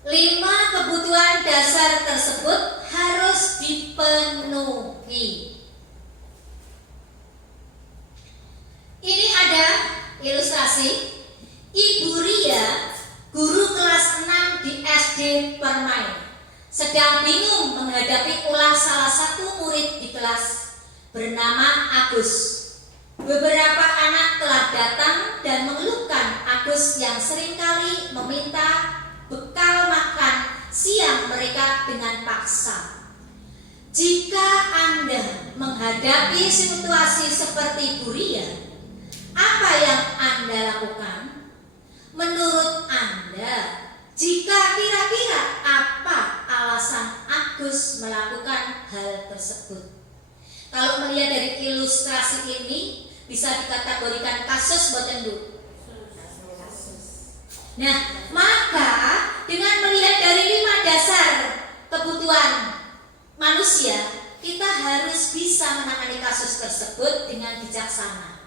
5 kebutuhan dasar tersebut harus dipenuhi. Ini ada ilustrasi. Ibu Ria, guru kelas 6 di SD Permai, sedang bingung menghadapi ulah salah satu murid di kelas bernama Agus. Beberapa anak telah datang dan mengeluhkan Agus yang seringkali meminta bekal makan siang mereka dengan paksa. Jika Anda menghadapi situasi seperti Bu Ria, apa yang Anda lakukan? Menurut Anda, jika kira-kira apa alasan Agus melakukan hal tersebut? Kalau melihat dari ilustrasi ini, bisa dikategorikan kasus boten Bu. Nah, maka dengan melihat dari 5 dasar kebutuhan manusia, kita harus bisa menangani kasus tersebut dengan bijaksana.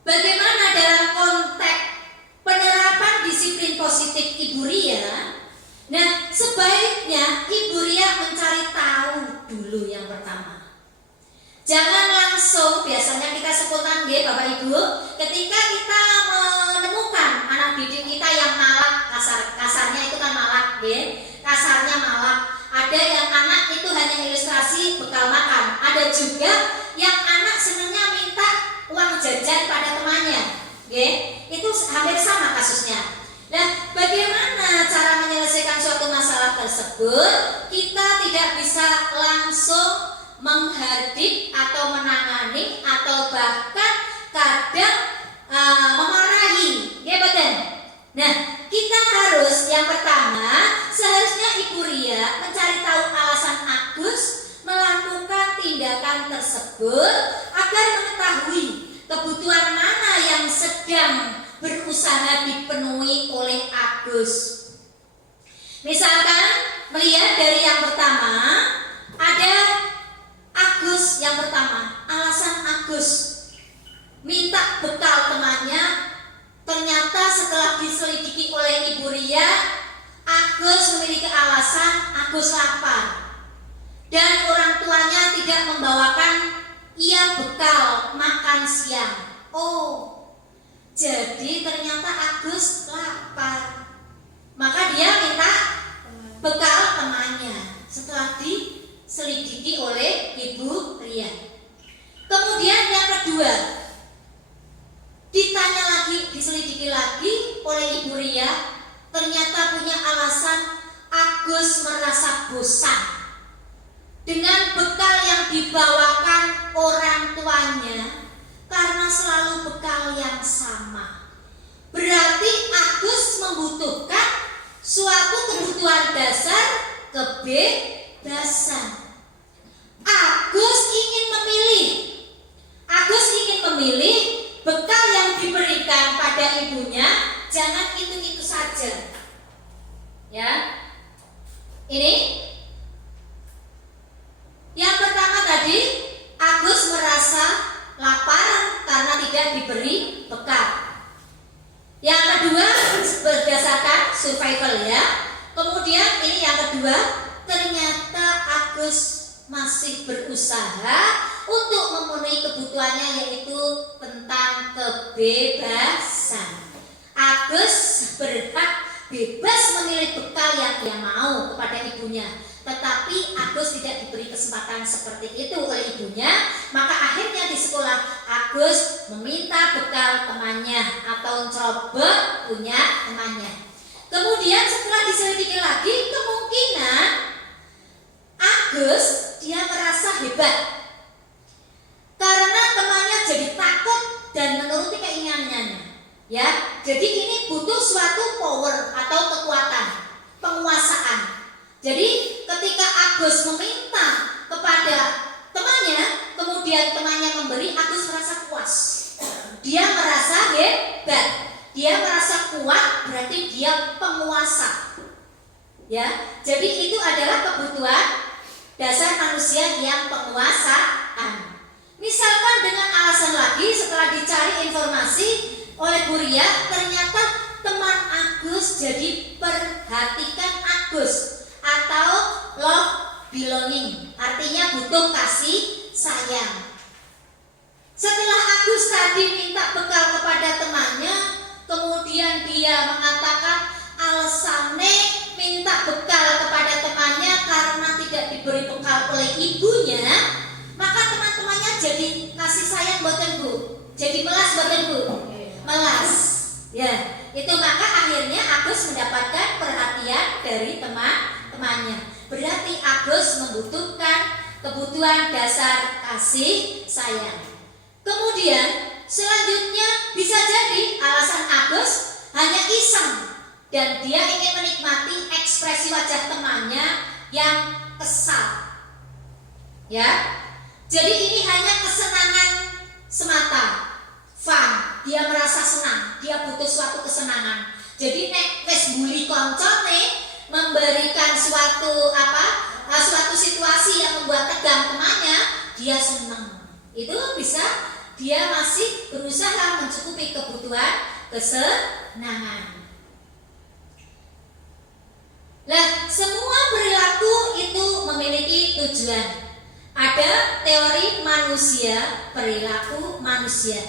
Bagaimana dalam konteks penerapan disiplin positif Ibu Ria? Nah, sebaiknya Ibu Ria mencari tahu dulu yang pertama. Jangan langsung, biasanya kita spontan nggih Bapak Ibu, ketika kita menemukan anak didik kita yang malak, kasarnya itu kan malak nggih, kasarnya malak. Ada yang anak itu hanya ilustrasi bekal makan, ada juga yang anak senangnya minta uang jajan pada temannya, nggih. Itu hampir sama kasusnya. Nah, bagaimana cara menyelesaikan suatu masalah tersebut? Kita tidak bisa langsung menghardik atau menangani atau bahkan kadang memarahi, ya betul. Nah, kita harus yang pertama, seharusnya Ibu Ria mencari tahu alasan Agus melakukan tindakan tersebut agar mengetahui kebutuhan mana yang sedang berusaha dipenuhi oleh Agus. Misalkan melihat dari yang pertama, ada Agus yang pertama, alasan Agus minta bekal temannya. Ternyata setelah diselidiki oleh Ibu Ria, Agus memiliki alasan Agus lapar dan orang tuanya tidak membawakan ia bekal makan siang. Oh, jadi ternyata Agus lapar, maka dia minta bekal temannya setelah diselidiki oleh Ibu Ria. Kemudian yang kedua, ditanya lagi, diselidiki lagi oleh Ibu Ria, ternyata punya alasan Agus merasa bosan dengan bekal yang dibawakan orang tuanya karena selalu bekal yang sama. Berarti Agus membutuhkan suatu kebutuhan dasar kebebasan. Agus ingin memilih bekal yang diberikan pada ibunya, jangan itu saja. Ya. Ini yang pertama tadi, Agus merasa lapar karena tidak diberi bekal. Yang kedua, berdasarkan survival ya. Kemudian ini yang kedua, ternyata Agus masih berusaha untuk memenuhi kebutuhannya, yaitu tentang kebebasan. Agus berhak bebas memilih bekal yang dia mau kepada ibunya, tetapi Agus tidak diberi kesempatan seperti itu oleh ibunya. Maka akhirnya di sekolah Agus meminta bekal temannya atau coba punya temannya. Kemudian setelah diselidiki lagi, kemungkinan Agus dia merasa hebat karena temannya jadi takut dan menuruti keinginannya. Ya, jadi ini butuh suatu power atau kekuatan, penguasaan. Jadi ketika Agus meminta kepada temannya, kemudian temannya memberi, Agus merasa puas. Dia merasa hebat, dia merasa kuat, berarti dia penguasa. Ya, jadi itu adalah kebutuhan dasar manusia yang penguasaan. Misalkan dengan alasan lagi, setelah dicari informasi oleh Bu Ria, ternyata jadi perhatikan Agus atau love belonging, artinya butuh kasih sayang. Setelah Agus tadi minta bekal kepada temannya, kemudian dia mengatakan alasannya minta bekal kepada temannya karena tidak diberi bekal oleh ibunya, maka teman-temannya jadi kasih sayang buatan Bu, jadi melas buatan Bu, melas. Ya, itu maka akhirnya Agus mendapatkan perhatian dari teman-temannya. Berarti Agus membutuhkan kebutuhan dasar kasih sayang. Kemudian selanjutnya bisa jadi alasan Agus hanya iseng dan dia ingin menikmati ekspresi wajah temannya yang kesal. Ya, jadi ini hanya kesenangan semata, fun. Dia merasa senang, dia butuh suatu kesenangan. Jadi nek wes bully koncone memberikan suatu suatu situasi yang membuat tegang temannya, dia senang. Itu bisa dia masih berusaha mencukupi kebutuhan kesenangan. Nah, semua perilaku itu memiliki tujuan. Ada teori manusia, perilaku manusia.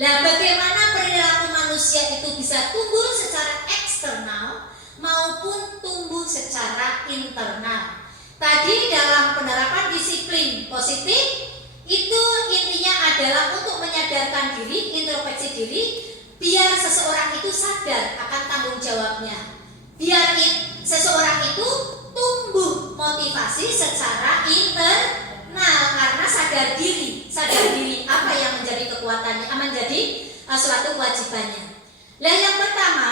Nah, bagaimana perilaku manusia itu bisa tumbuh secara eksternal maupun tumbuh secara internal. Tadi dalam penerapan disiplin positif itu intinya adalah untuk menyadarkan diri, introspeksi diri, biar seseorang itu sadar akan tanggung jawabnya. Biar seseorang itu tumbuh motivasi secara internal karena sadar diri apa yang menjadi kekuatannya, menjadi suatu kewajibannya. Nah, yang pertama,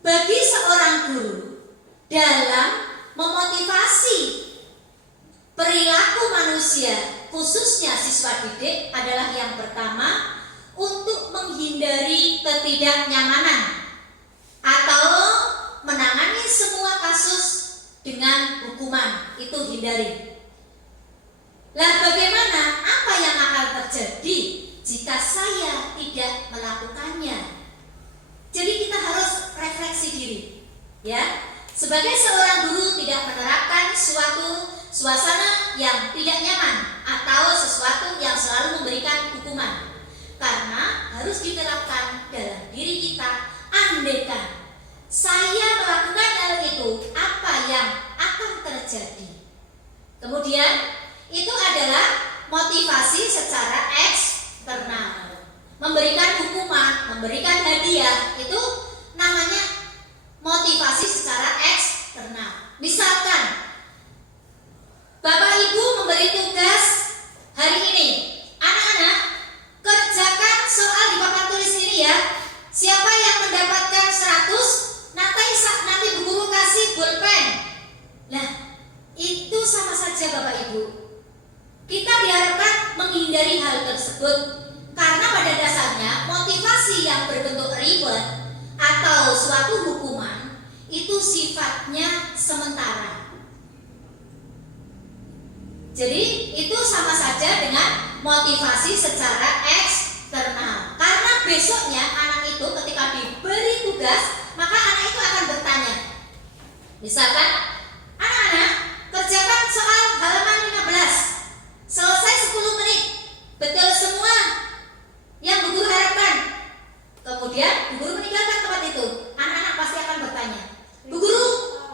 bagi seorang guru dalam memotivasi perilaku manusia, khususnya siswa didik, adalah yang pertama untuk menghindari ketidaknyamanan atau menangani semua kasus dengan hukuman, itu hindari. Lah, bagaimana? Apa yang akan terjadi jika saya tidak melakukannya? Jadi kita harus refleksi diri, ya. Sebagai seorang guru tidak menerapkan suatu suasana yang tidak nyaman atau sesuatu yang selalu memberikan hukuman, karena harus diterapkan dalam diri kita. Andaikan saya melakukan hal itu, apa yang akan terjadi? Kemudian itu adalah motivasi secara eksternal. Memberikan hukuman, memberikan hadiah, itu namanya motivasi secara eksternal. Misalkan Bapak Ibu memberi tugas hari ini, anak-anak kerjakan soal di papan tulis ini ya. Siapa yang mendapatkan 100, nanti Bu Guru kasih pulpen. Nah, itu sama saja Bapak Ibu. Kita diharapkan menghindari hal tersebut karena pada dasarnya motivasi yang berbentuk reward atau suatu hukuman itu sifatnya sementara. Jadi itu sama saja dengan motivasi secara eksternal. Karena besoknya anak itu ketika diberi tugas, maka anak itu akan bertanya. Misalkan, anak-anak kerjakan soal halaman 15. Selesai 10 menit. Betul semua yang Bu Guru harapkan. Kemudian Bu Guru meninggalkan tempat itu. Anak-anak pasti akan bertanya, Bu Guru,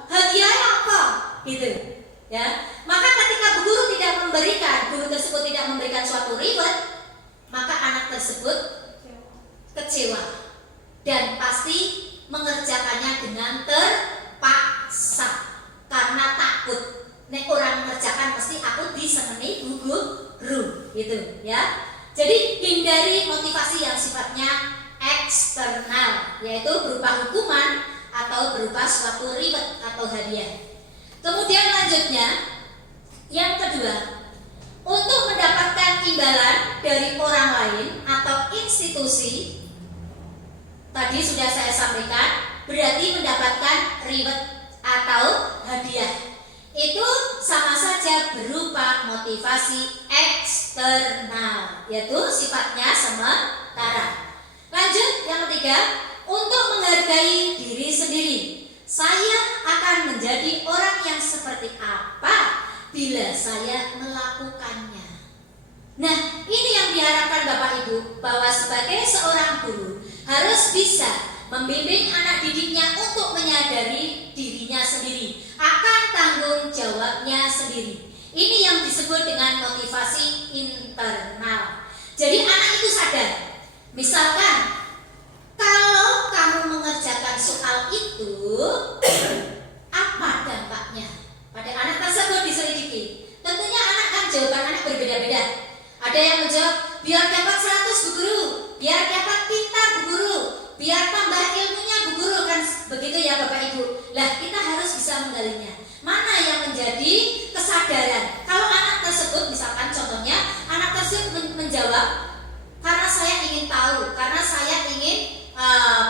hadiahnya apa? Gitu. Ya. Maka ketika Bu Guru tidak memberikan, guru tersebut tidak memberikan suatu reward, maka anak tersebut kecewa dan pasti mengerjakannya dengan terpaksa karena takut. Nek orang mengerjakan pasti aku diseneni Bu Guru, gitu ya. Jadi hindari motivasi yang sifatnya eksternal, yaitu berupa hukuman atau berupa suatu reward atau hadiah. Kemudian lanjutnya, yang kedua, untuk mendapatkan imbalan dari orang lain atau institusi, tadi sudah saya sampaikan, berarti mendapatkan reward atau hadiah. Itu sama saja berupa motivasi eksternal, yaitu sifatnya sementara. Lanjut, yang ketiga, untuk menghargai diri sendiri. Saya akan menjadi orang yang seperti apa bila saya melakukannya. Nah, ini yang diharapkan Bapak Ibu, bahwa sebagai seorang guru harus bisa membimbing anak didiknya untuk menyadari dirinya sendiri, akan tanggung jawabnya sendiri. Ini yang disebut dengan motivasi internal. Jadi anak itu sadar. Misalkan kalau kamu mengerjakan soal itu, apa dampaknya? Pada anak tersebut diselidiki. Tentunya anak kan jawaban anak berbeda-beda. Ada yang menjawab, biar dapat 100 Bu Guru, biar dapat pintar Bu Guru, biar tambah ilmunya Bu Guru, kan begitu ya Bapak Ibu. Lah kita harus bisa menggalinya. Mana yang menjadi kesadaran? Kalau anak tersebut, misalkan contohnya, anak tersebut menjawab, karena saya ingin tahu, karena saya ingin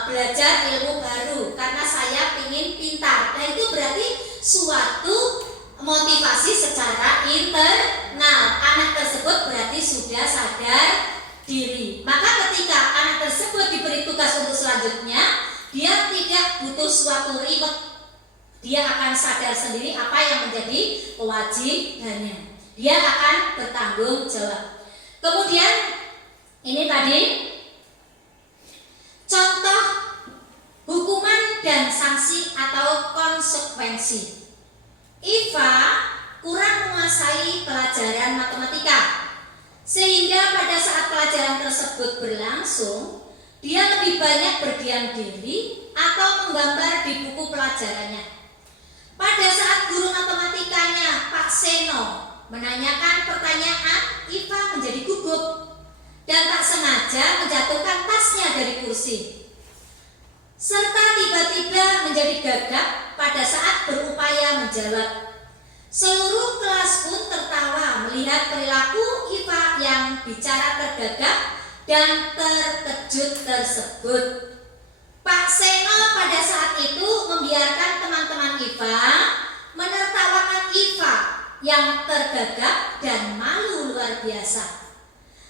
belajar ilmu baru, karena saya ingin pintar. Nah itu berarti suatu motivasi secara internal. Anak tersebut berarti sudah sadar diri. Maka ketika anak tersebut diberi tugas untuk selanjutnya, dia tidak butuh suatu reward. Dia akan sadar sendiri apa yang menjadi kewajibannya. Dia akan bertanggung jawab. Kemudian ini tadi contoh hukuman dan sanksi atau konsekuensi. Iva kurang menguasai pelajaran matematika, sehingga pada saat pelajaran tersebut berlangsung, dia lebih banyak berdiam diri atau menggambar di buku pelajarannya. Pada saat guru matematikanya Pak Seno menanyakan pertanyaan, Iva menjadi gugup dan tak sengaja menjatuhkan tasnya dari kursi, serta tiba-tiba menjadi gagap pada saat berupaya menjawab. Seluruh kelas pun tertawa melihat perilaku Iva yang bicara tergagap dan terkejut tersebut. Pak Seno pada saat itu membiarkan teman-teman Iva menertawakan Iva yang tergagap dan malu luar biasa.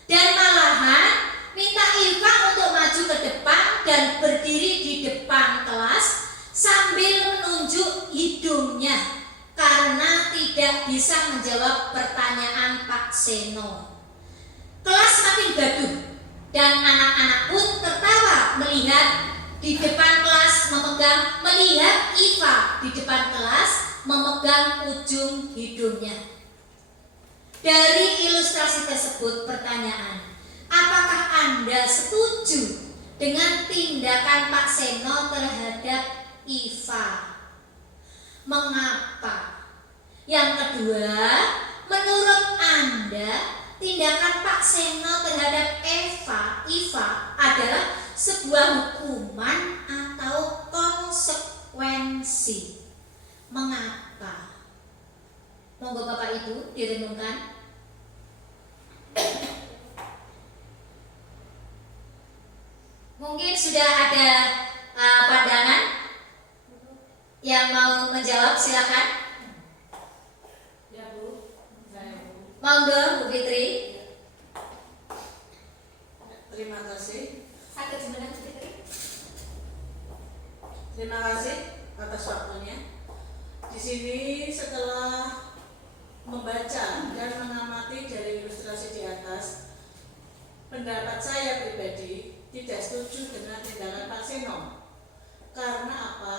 Dan malahan minta Iva untuk maju ke depan dan berdiri di depan kelas sambil menunjuk hidungnya karena tidak bisa menjawab pertanyaan Pak Seno. Kelas makin gaduh dan anak-anak pun tertawa melihat di depan kelas melihat Iva di depan kelas memegang ujung hidungnya. Dari ilustrasi tersebut pertanyaan, apakah Anda setuju dengan tindakan Pak Seno terhadap Iva? Mengapa? Yang kedua, menurut Anda tindakan Pak Seno terhadap Iva adalah sebuah hukuman atau konsekuensi. Mengapa? Monggo Bapak Ibu direnungkan. Mungkin sudah ada pandangan yang mau menjawab, silakan. Ya Bu, saya Bu. Monggo Bu Fitri. Terima kasih. Sakit sebenarnya Bu Fitri. Terima kasih atas waktunya. Di sini setelah membaca dan mengamati dari ilustrasi di atas, pendapat saya pribadi tidak setuju dengan tindakan Pak Seno. Karena apa?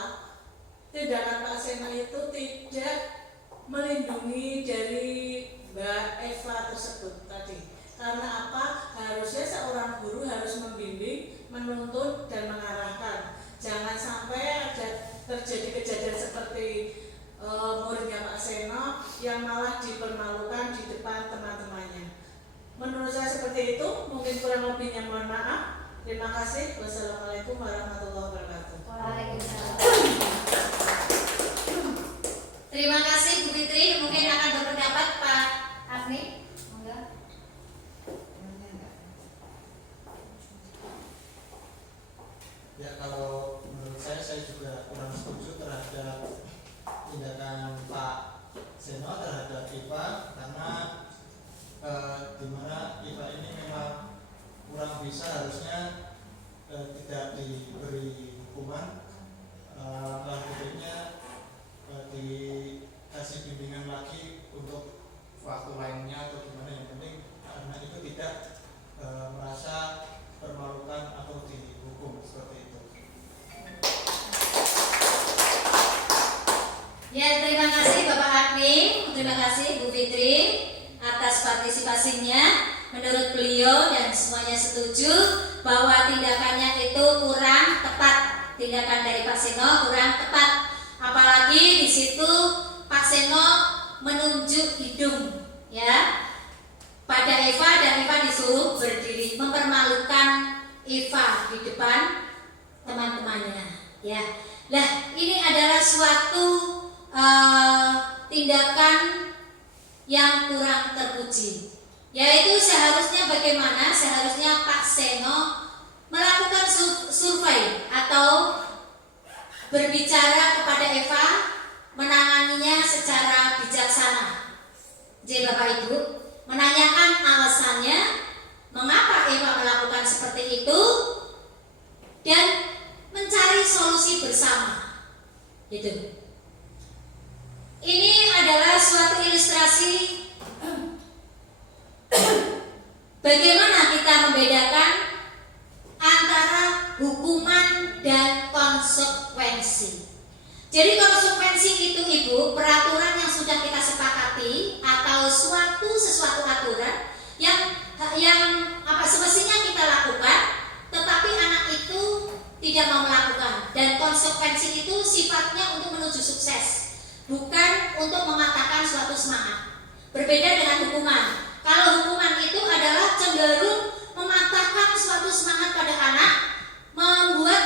Tindakan Pak Seno itu tidak melindungi dari Mbak Eva tersebut tadi. Karena apa? Harusnya seorang guru harus membimbing, menuntun, dan mengarahkan. Jangan sampai ada terjadi kejadian seperti muridnya Pak Seno yang malah dipermalukan di depan teman-temannya. Menurut saya seperti itu, mungkin kurang lebihnya mohon maaf. Terima kasih. Wassalamualaikum warahmatullahi wabarakatuh. Waalaikumsalam. Terima kasih Bu Fitri. Mungkin akan berpendapat Pak Afni. Enggak. Ya, kalau menurut saya juga kurang setuju terhadap tindakan Pak Seno terhadap Iva, karena dimana Iva ini memang kurang bisa, harusnya tidak diberi hukuman Ya, terima kasih Bapak Agni, terima kasih Bu Fitri atas partisipasinya. Menurut beliau dan semuanya setuju bahwa tindakannya itu kurang tepat, tindakan dari Pak Seno kurang tepat. Apalagi di situ Pak Seno menunjuk hidung, ya, pada Eva dan Eva disuruh berdiri, mempermalukan Eva di depan teman-temannya, ya. Nah, ini adalah suatu tindakan yang kurang terpuji. Yaitu seharusnya bagaimana? Seharusnya Pak Seno melakukan survei atau berbicara kepada Eva, menanganinya secara bijaksana. Jadi Bapak Ibu, menanyakan alasannya mengapa Eva melakukan seperti itu dan mencari solusi bersama. Gitu. Ini adalah suatu ilustrasi bagaimana kita membedakan antara hukuman dan konsekuensi. Jadi konsekuensi itu Ibu, peraturan yang sudah kita sepakati atau sesuatu aturan yang semestinya kita lakukan, tetapi anak itu tidak mau melakukan, dan konsekuensi itu sifatnya untuk menuju sukses, bukan untuk mematahkan suatu semangat. Berbeda dengan hukuman. Kalau hukuman itu adalah cenderung mematahkan suatu semangat pada anak, membuat